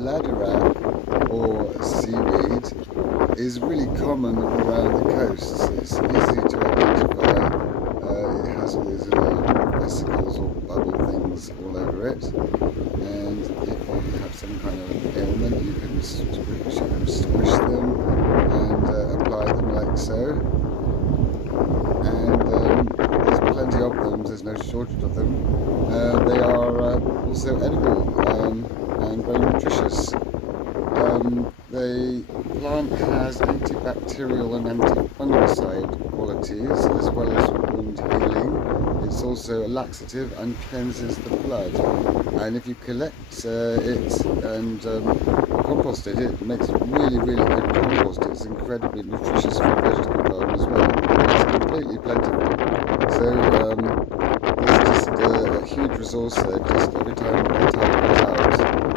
bladderwrack or seaweed is really common around the coasts. It's easy to identify. It has all these little vesicles or bubble things all over it, and if you have some kind of ailment, you can squish them and apply them like so. And there's plenty of them, there's no shortage of them. They are also edible and very nutritious. The plant has antibacterial and anti-fungicide qualities as well as wound healing. It's also a laxative and cleanses the blood. And if you collect it and compost it, it makes really, really good compost. It's incredibly nutritious for a vegetable garden as well. It's completely plentiful. So there's just a huge resource there. Just every time the tide goes out,